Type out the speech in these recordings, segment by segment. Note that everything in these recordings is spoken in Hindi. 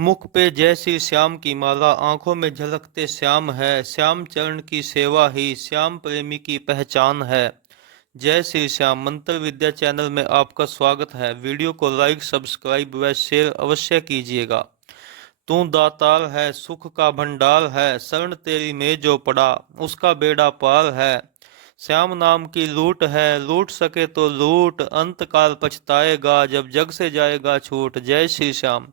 मुख पे जय श्री श्याम की माला, आंखों में झलकते श्याम है। श्याम चरण की सेवा ही श्याम प्रेमी की पहचान है। जय श्री श्याम मंत्र विद्या चैनल में आपका स्वागत है। वीडियो को लाइक, सब्सक्राइब व शेयर अवश्य कीजिएगा। तू दातार है, सुख का भंडार है, शरण तेरी में जो पड़ा उसका बेड़ा पार है। श्याम नाम की लूट है, लूट सके तो लूट, अंत काल पछताएगा जब जग से जाएगा छूट। जय श्री श्याम।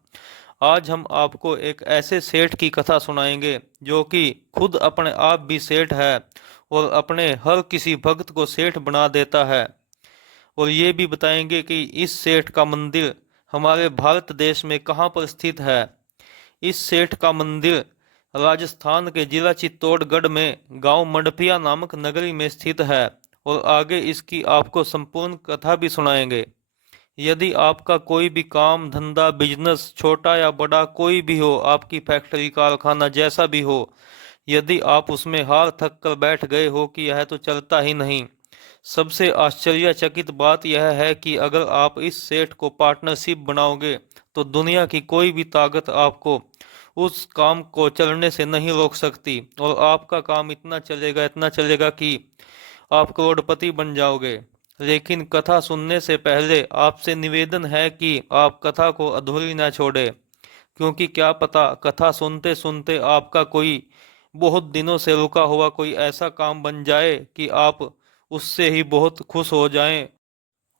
आज हम आपको एक ऐसे सेठ की कथा सुनाएंगे जो कि खुद अपने आप भी सेठ है और अपने हर किसी भक्त को सेठ बना देता है। और ये भी बताएंगे कि इस सेठ का मंदिर हमारे भारत देश में कहाँ पर स्थित है। इस सेठ का मंदिर राजस्थान के जिला चित्तौड़गढ़ में गांव मंडपिया नामक नगरी में स्थित है। और आगे इसकी आपको संपूर्ण कथा भी सुनाएंगे। यदि आपका कोई भी काम धंधा बिजनेस छोटा या बड़ा कोई भी हो, आपकी फैक्ट्री कारखाना जैसा भी हो, यदि आप उसमें हार थक कर बैठ गए हो कि यह तो चलता ही नहीं, सबसे आश्चर्यचकित बात यह है कि अगर आप इस सेट को पार्टनरशिप बनाओगे तो दुनिया की कोई भी ताकत आपको उस काम को चलने से नहीं रोक सकती। और आपका काम इतना चलेगा कि आप करोड़पति बन जाओगे। लेकिन कथा सुनने से पहले आपसे निवेदन है कि आप कथा को अधूरी न छोड़े, क्योंकि क्या पता कथा सुनते सुनते आपका कोई बहुत दिनों से रुका हुआ कोई ऐसा काम बन जाए कि आप उससे ही बहुत खुश हो जाएं।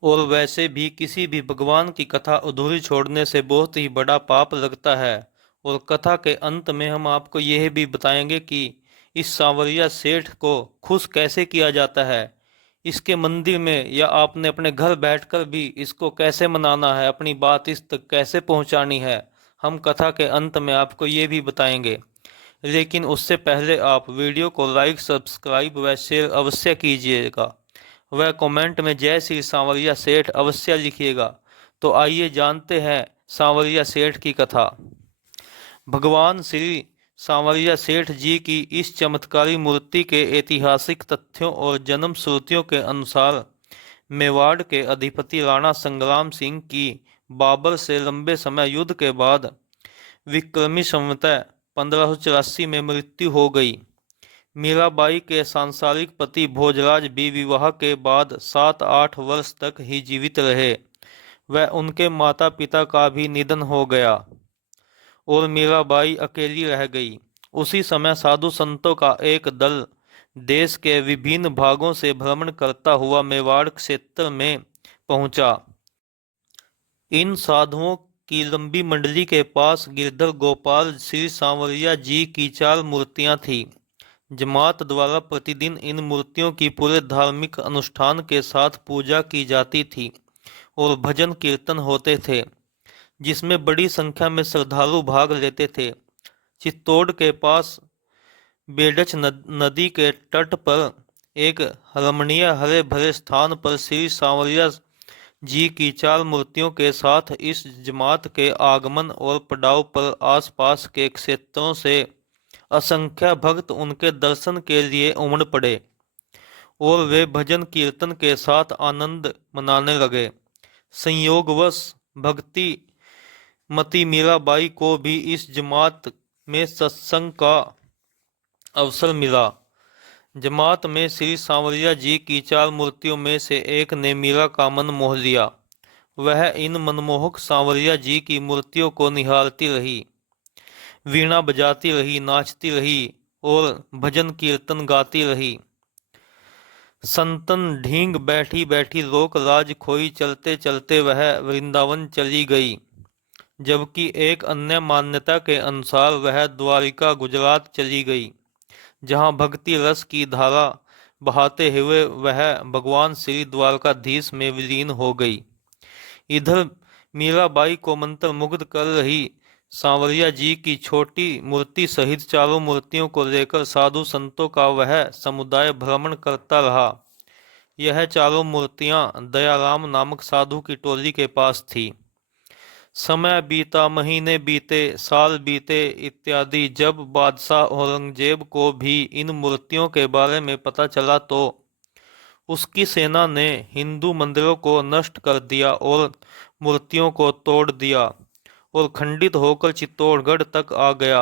और वैसे भी किसी भी भगवान की कथा अधूरी छोड़ने से बहुत ही बड़ा पाप लगता है। और कथा के अंत में हम आपको यह भी बताएंगे कि इस सांवरिया सेठ को खुश कैसे किया जाता है, इसके मंदिर में या आपने अपने घर बैठकर भी इसको कैसे मनाना है, अपनी बात इस तक कैसे पहुंचानी है, हम कथा के अंत में आपको ये भी बताएंगे। लेकिन उससे पहले आप वीडियो को लाइक, सब्सक्राइब व शेयर अवश्य कीजिएगा। वह कमेंट में जय श्री सांवरिया सेठ अवश्य लिखिएगा। तो आइए जानते हैं सांवरिया सेठ की कथा। भगवान श्री सांवरिया सेठ जी की इस चमत्कारी मूर्ति के ऐतिहासिक तथ्यों और जन्म श्रुतियों के अनुसार मेवाड़ के अधिपति राणा संग्राम सिंह की बाबर से लंबे समय युद्ध के बाद विक्रमी संवत 1584 में मृत्यु हो गई। मीराबाई के सांसारिक पति भोजराज भी विवाह के बाद 7-8 वर्ष तक ही जीवित रहे। वह उनके माता पिता का भी निधन हो गया और मीराबाई अकेली रह गई। उसी समय साधु संतों का एक दल देश के विभिन्न भागों से भ्रमण करता हुआ मेवाड़ क्षेत्र में पहुंचा। इन साधुओं की लंबी मंडली के पास गिरधर गोपाल श्री सांवरिया जी की 4 मूर्तियां थीं। जमात द्वारा प्रतिदिन इन मूर्तियों की पूरे धार्मिक अनुष्ठान के साथ पूजा की जाती थी और भजन कीर्तन होते थे, जिसमें बड़ी संख्या में श्रद्धालु भाग लेते थे। चित्तौड़ के पास बेडच नदी के तट पर एक रमणीय हरे भरे स्थान पर श्री सांवरिया जी की 4 मूर्तियों के साथ इस जमात के आगमन और पड़ाव पर आसपास के क्षेत्रों से असंख्य भक्त उनके दर्शन के लिए उमड़ पड़े और वे भजन कीर्तन के साथ आनंद मनाने लगे। संयोगवश भक्ति मती मीराबाई को भी इस जमात में सत्संग का अवसर मिला। जमात में श्री सांवरिया जी की 4 मूर्तियों में से एक ने मीरा का मन मोह लिया। वह इन मनमोहक सांवरिया जी की मूर्तियों को निहारती रही, वीणा बजाती रही, नाचती रही और भजन कीर्तन गाती रही। संतन ढींग बैठी बैठी लोक लाज खोई, चलते चलते वह वृंदावन चली गई। जबकि एक अन्य मान्यता के अनुसार वह द्वारिका गुजरात चली गई, जहां भक्ति रस की धारा बहाते हुए वह भगवान श्री द्वारकाधीश में विलीन हो गई। इधर मीराबाई को मंत्र मुग्ध कर रही सांवरिया जी की छोटी मूर्ति सहित 4 मूर्तियों को लेकर साधु संतों का वह समुदाय भ्रमण करता रहा। यह 4 मूर्तियां दयाराम नामक साधु की टोली के पास थी। समय बीता, महीने बीते, साल बीते इत्यादि। जब बादशाह औरंगजेब को भी इन मूर्तियों के बारे में पता चला तो उसकी सेना ने हिंदू मंदिरों को नष्ट कर दिया और मूर्तियों को तोड़ दिया और खंडित होकर चित्तौड़गढ़ तक आ गया।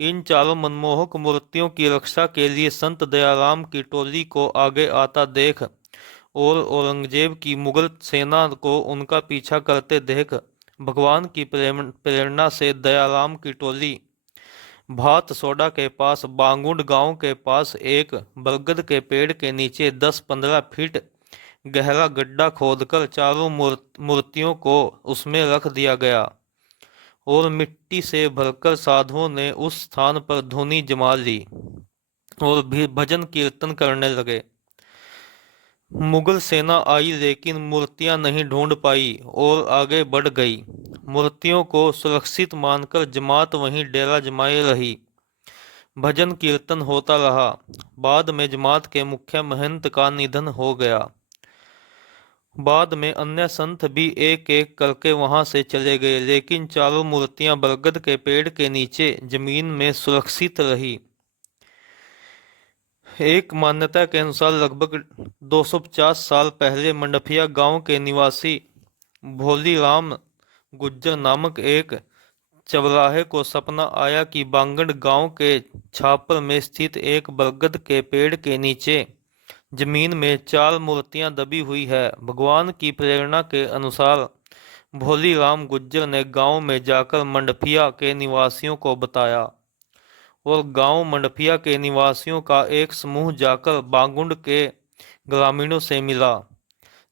इन चारों मनमोहक मूर्तियों की रक्षा के लिए संत दयाराम की टोली को आगे आता देख और औरंगजेब की मुगल सेना को उनका पीछा करते देख भगवान की प्रेरणा से दयाराम की टोली भात सोडा के पास बांगुंड गांव के पास एक बरगद के पेड़ के नीचे 10-15 फीट गहरा गड्ढा खोदकर चारों मूर्तियों को उसमें रख दिया गया और मिट्टी से भरकर साधुओं ने उस स्थान पर धुनी जमा ली और भी भजन कीर्तन करने लगे। मुगल सेना आई लेकिन मूर्तियां नहीं ढूंढ पाई और आगे बढ़ गई। मूर्तियों को सुरक्षित मानकर जमात वहीं डेरा जमाए रही। भजन कीर्तन होता रहा। बाद में जमात के मुख्य महंत का निधन हो गया। बाद में अन्य संत भी एक एक करके वहां से चले गए, लेकिन चारों मूर्तियां बरगद के पेड़ के नीचे जमीन में सुरक्षित रही। एक मान्यता के अनुसार लगभग 250 साल पहले मंडफिया गांव के निवासी भोलीराम गुज्जर नामक एक चबराहे को सपना आया कि बांगड़ गांव के छापर में स्थित एक बरगद के पेड़ के नीचे जमीन में 4 मूर्तियां दबी हुई है। भगवान की प्रेरणा के अनुसार भोलीराम गुज्जर ने गांव में जाकर मंडफिया के निवासियों को बताया और गांव मंडफिया के निवासियों का एक समूह जाकर बांगुंड के ग्रामीणों से मिला।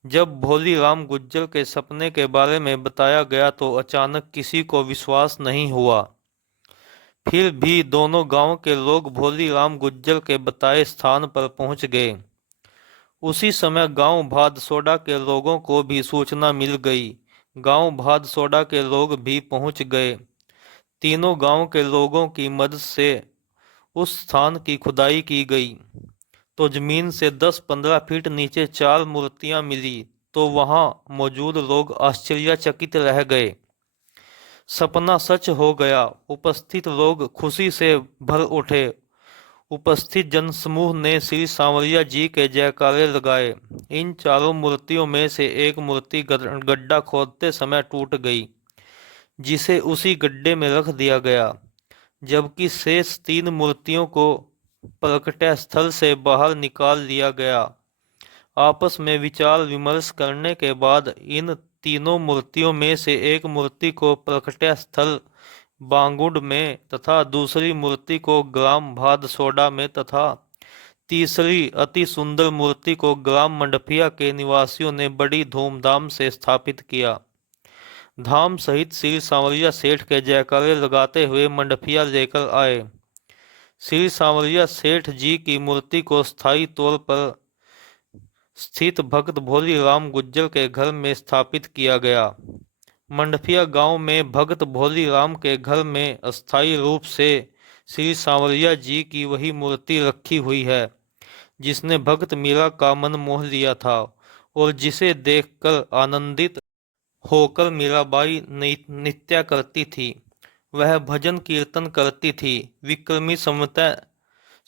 जब भोलीराम गुज्जर के सपने के बारे में बताया गया तो अचानक किसी को विश्वास नहीं हुआ। फिर भी दोनों गांव के लोग भोलीराम गुज्जर के बताए स्थान पर पहुंच गए। उसी समय गांव भादसोडा के लोगों को भी सूचना मिल गई। गांव भादसोडा के लोग भी पहुंच गए। तीनों गांव के लोगों की मदद से उस स्थान की खुदाई की गई तो जमीन से 10-15 फीट नीचे 4 मूर्तियां मिली। तो वहां मौजूद लोग आश्चर्यचकित रह गए। सपना सच हो गया। उपस्थित लोग खुशी से भर उठे। उपस्थित जनसमूह ने श्री सांवरिया जी के जयकारे लगाए। इन चारों मूर्तियों में से एक मूर्ति गड्ढा खोदते समय टूट गई, जिसे उसी गड्ढे में रख दिया गया, जबकि शेष 3 मूर्तियों को प्रकट स्थल से बाहर निकाल लिया गया। आपस में विचार विमर्श करने के बाद इन तीनों मूर्तियों में से एक मूर्ति को प्रकट स्थल बांगुड़ में तथा दूसरी मूर्ति को ग्राम भादसोडा में तथा तीसरी अति सुंदर मूर्ति को ग्राम मंडफिया के निवासियों ने बड़ी धूमधाम से स्थापित किया। धाम सहित श्री सांवरिया सेठ के जयकारे लगाते हुए मंडफिया लेकर आए। श्री सांवरिया सेठ जी की मूर्ति को स्थायी तौर पर स्थित भक्त भोलीराम गुज्जर के घर में स्थापित किया गया। मंडफिया गांव में भक्त भोलीराम के घर में अस्थायी रूप से श्री सांवरिया जी की वही मूर्ति रखी हुई है जिसने भक्त मीरा का मन मोह लिया था और जिसे देखकर आनंदित होकर मीराबाई नित्या करती थी। वह भजन कीर्तन करती थी। विक्रमी संवत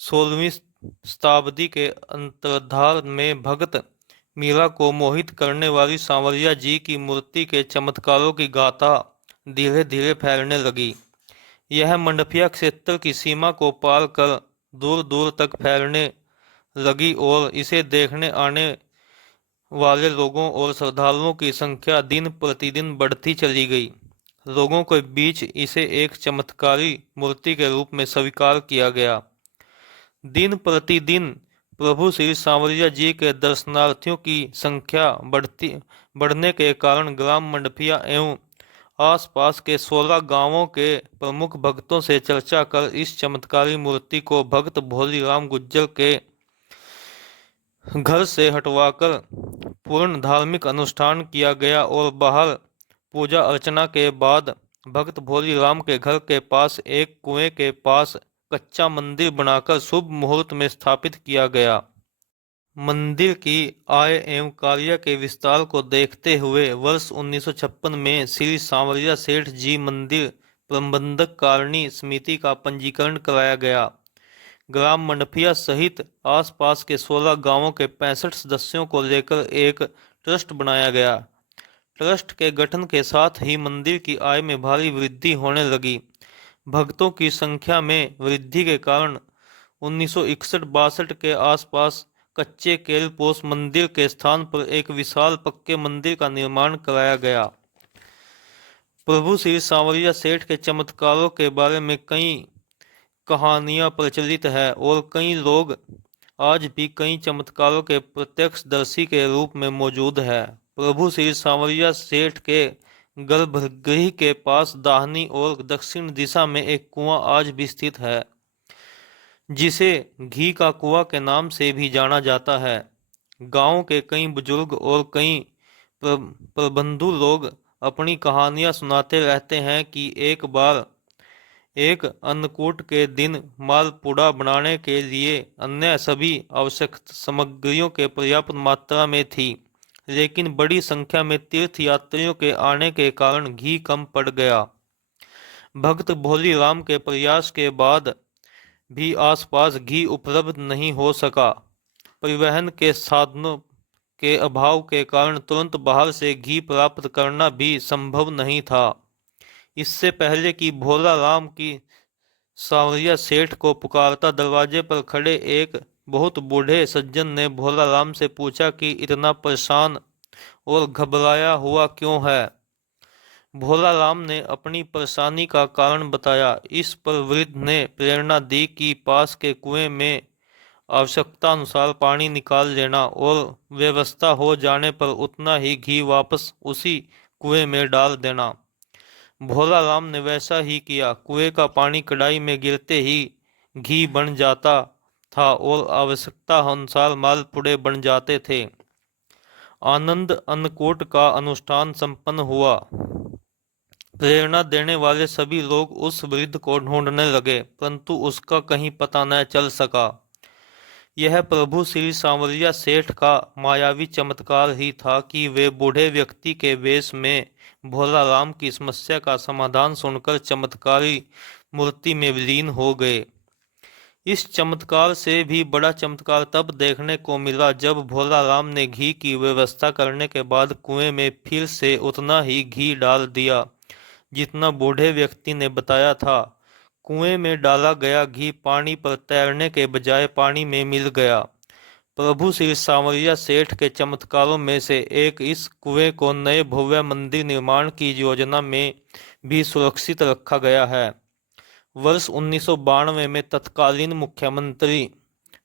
16वीं शताब्दी के अंतरार्ध में भक्त मीरा को मोहित करने वाली सांवरिया जी की मूर्ति के चमत्कारों की गाथा धीरे धीरे फैलने लगी। यह मंडफिया क्षेत्र की सीमा को पार कर दूर दूर तक फैलने लगी और इसे देखने आने वाले लोगों और श्रद्धालुओं की संख्या दिन प्रतिदिन बढ़ती चली गई। लोगों के बीच इसे एक चमत्कारी मूर्ति के रूप में स्वीकार किया गया। दिन प्रतिदिन प्रभु श्री सांवरिया जी के दर्शनार्थियों की संख्या बढ़ने के कारण ग्राम मंडफिया एवं आसपास के 16 गांवों के प्रमुख भक्तों से चर्चा कर इस चमत्कारी मूर्ति को भक्त भोलीराम गुज्जर के घर से हटवाकर पूर्ण धार्मिक अनुष्ठान किया गया और बाहर पूजा अर्चना के बाद भक्त भोलीराम के घर के पास एक कुएं के पास कच्चा मंदिर बनाकर शुभ मुहूर्त में स्थापित किया गया। मंदिर की आय एवं कार्य के विस्तार को देखते हुए वर्ष 1956 में श्री सांवरिया सेठ जी मंदिर प्रबंधक कारिणी समिति का पंजीकरण कराया गया। ग्राम मंडफिया सहित आसपास के 16 गांवों के 65 सदस्यों को लेकर एक ट्रस्ट बनाया गया। ट्रस्ट के गठन के साथ ही मंदिर की आय में भारी वृद्धि होने लगी। भक्तों की संख्या में वृद्धि के कारण 1961-62 के आसपास कच्चे केलपोस मंदिर के स्थान पर एक विशाल पक्के मंदिर का निर्माण कराया गया। प्रभु श्री सांवरिया सेठ के चमत्कारों के बारे में कई कहानियां प्रचलित है और कई लोग आज भी कई चमत्कारों के प्रत्यक्षदर्शी के रूप में मौजूद है। प्रभु श्री सांवरिया सेठ के गर्भगृह के पास दाहिनी और दक्षिण दिशा में एक कुआं आज भी स्थित है, जिसे घी का कुआं के नाम से भी जाना जाता है। गांव के कई बुजुर्ग और कई प्रबंधु लोग अपनी कहानियां सुनाते रहते हैं कि एक बार एक अन्नकूट के दिन मालपुड़ा बनाने के लिए अन्य सभी आवश्यक सामग्रियों के पर्याप्त मात्रा में थी, लेकिन बड़ी संख्या में तीर्थ यात्रियों के आने के कारण घी कम पड़ गया। भक्त भोली राम के प्रयास के बाद भी आसपास घी उपलब्ध नहीं हो सका। परिवहन के साधनों के अभाव के कारण तुरंत बाहर से घी प्राप्त करना भी संभव नहीं था। इससे पहले कि भोला राम की सांवरिया सेठ को पुकारता, दरवाजे पर खड़े एक बहुत बूढ़े सज्जन ने भोला राम से पूछा कि इतना परेशान और घबराया हुआ क्यों है। भोला राम ने अपनी परेशानी का कारण बताया। इस पर वृद्ध ने प्रेरणा दी कि पास के कुएं में आवश्यकता अनुसार पानी निकाल लेना और व्यवस्था हो जाने पर उतना ही घी वापस उसी कुएं में डाल देना। भोला राम ने वैसा ही किया। कुएं का पानी कढ़ाई में गिरते ही घी बन जाता था और आवश्यकता अनुसार मालपुड़े बन जाते थे। आनंद अन्नकूट का अनुष्ठान संपन्न हुआ। प्रेरणा देने वाले सभी लोग उस वृद्ध को ढूंढने लगे, परंतु उसका कहीं पता न चल सका। यह प्रभु श्री सांवरिया सेठ का मायावी चमत्कार ही था कि वे बूढ़े व्यक्ति के वेश में भोला राम की समस्या का समाधान सुनकर चमत्कारी मूर्ति में विलीन हो गए। इस चमत्कार से भी बड़ा चमत्कार तब देखने को मिला जब भोला राम ने घी की व्यवस्था करने के बाद कुएं में फिर से उतना ही घी डाल दिया जितना बूढ़े व्यक्ति ने बताया था। कुएं में डाला गया घी पानी पर तैरने के बजाय पानी में मिल गया। प्रभु श्री सांवरिया सेठ के चमत्कारों में से एक इस कुएं को नए भव्य मंदिर निर्माण की योजना में भी सुरक्षित रखा गया है। वर्ष 1992 में तत्कालीन मुख्यमंत्री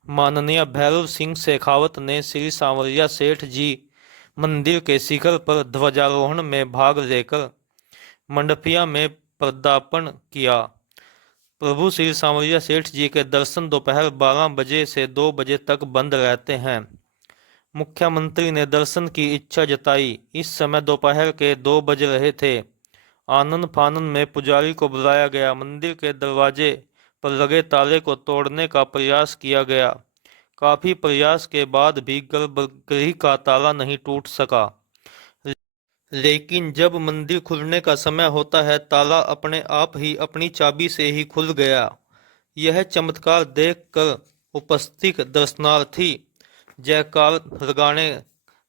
माननीय भैरव सिंह शेखावत ने श्री सांवरिया सेठ जी मंदिर के शिखर पर ध्वजारोहण में भाग लेकर मंडपिया में पदार्पण किया। प्रभु श्री सांवरिया सेठ जी के दर्शन दोपहर 12 बजे से 2 बजे तक बंद रहते हैं। मुख्यमंत्री ने दर्शन की इच्छा जताई। इस समय दोपहर के 2 बज रहे थे। आनन फानन में पुजारी को बुलाया गया। मंदिर के दरवाजे पर लगे ताले को तोड़ने का प्रयास किया गया। काफी प्रयास के बाद भी गर्भगृह का ताला नहीं टूट सका। लेकिन जब मंदिर खुलने का समय होता है, ताला अपने आप ही अपनी चाबी से ही खुल गया। यह चमत्कार देखकर उपस्थित दर्शनार्थी जयकार लगाने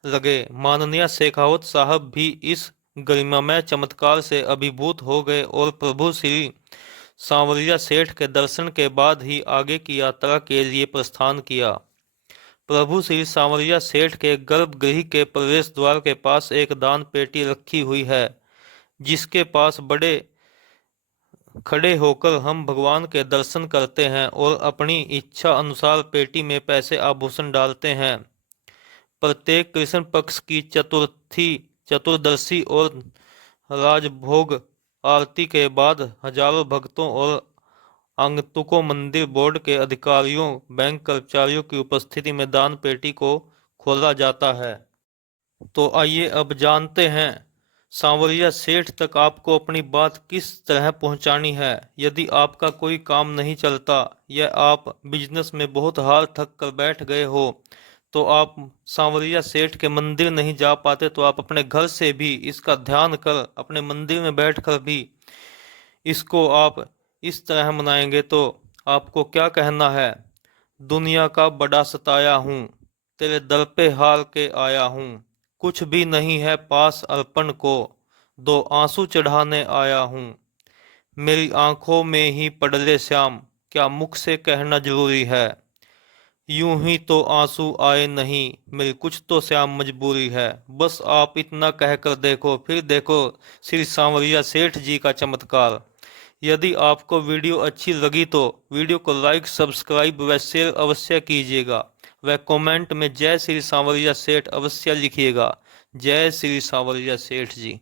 लगे। माननीय शेखावत साहब भी इस गरिमामय चमत्कार से अभिभूत हो गए और प्रभु श्री सांवरिया सेठ के दर्शन के बाद ही आगे की यात्रा के लिए प्रस्थान किया। प्रभु श्री सांवरिया सेठ के गर्भगृह के प्रवेश द्वार के पास एक दान पेटी रखी हुई है, जिसके पास बड़े खड़े होकर हम भगवान के दर्शन करते हैं और अपनी इच्छा अनुसार पेटी में पैसे आभूषण डालते हैं। प्रत्येक कृष्ण पक्ष की चतुर्दशी और राजभोग आरती के बाद हजारों भक्तों और आगंतुकों, मंदिर बोर्ड के अधिकारियों, बैंक कर्मचारियों की उपस्थिति में दान पेटी को खोला जाता है। तो आइए अब जानते हैं सांवरिया सेठ तक आपको अपनी बात किस तरह पहुंचानी है। यदि आपका कोई काम नहीं चलता या आप बिजनेस में बहुत हार थक कर बैठ गए हो, तो आप सांवरिया सेठ के मंदिर नहीं जा पाते, तो आप अपने घर से भी इसका ध्यान कर अपने मंदिर में बैठकर भी इसको आप इस तरह मनाएंगे तो आपको क्या कहना है। दुनिया का बड़ा सताया हूँ, तेरे दर पे हार के आया हूँ। कुछ भी नहीं है पास अर्पण को, दो आंसू चढ़ाने आया हूँ। मेरी आंखों में ही पड़ ले श्याम, क्या मुख से कहना जरूरी है। यूं ही तो आंसू आए नहीं, मेरी कुछ तो श्याम मजबूरी है। बस आप इतना कहकर देखो, फिर देखो श्री सांवरिया सेठ जी का चमत्कार। यदि आपको वीडियो अच्छी लगी तो वीडियो को लाइक, सब्सक्राइब व शेयर अवश्य कीजिएगा व कमेंट में जय श्री सांवरिया सेठ अवश्य लिखिएगा। जय श्री सांवरिया सेठ जी।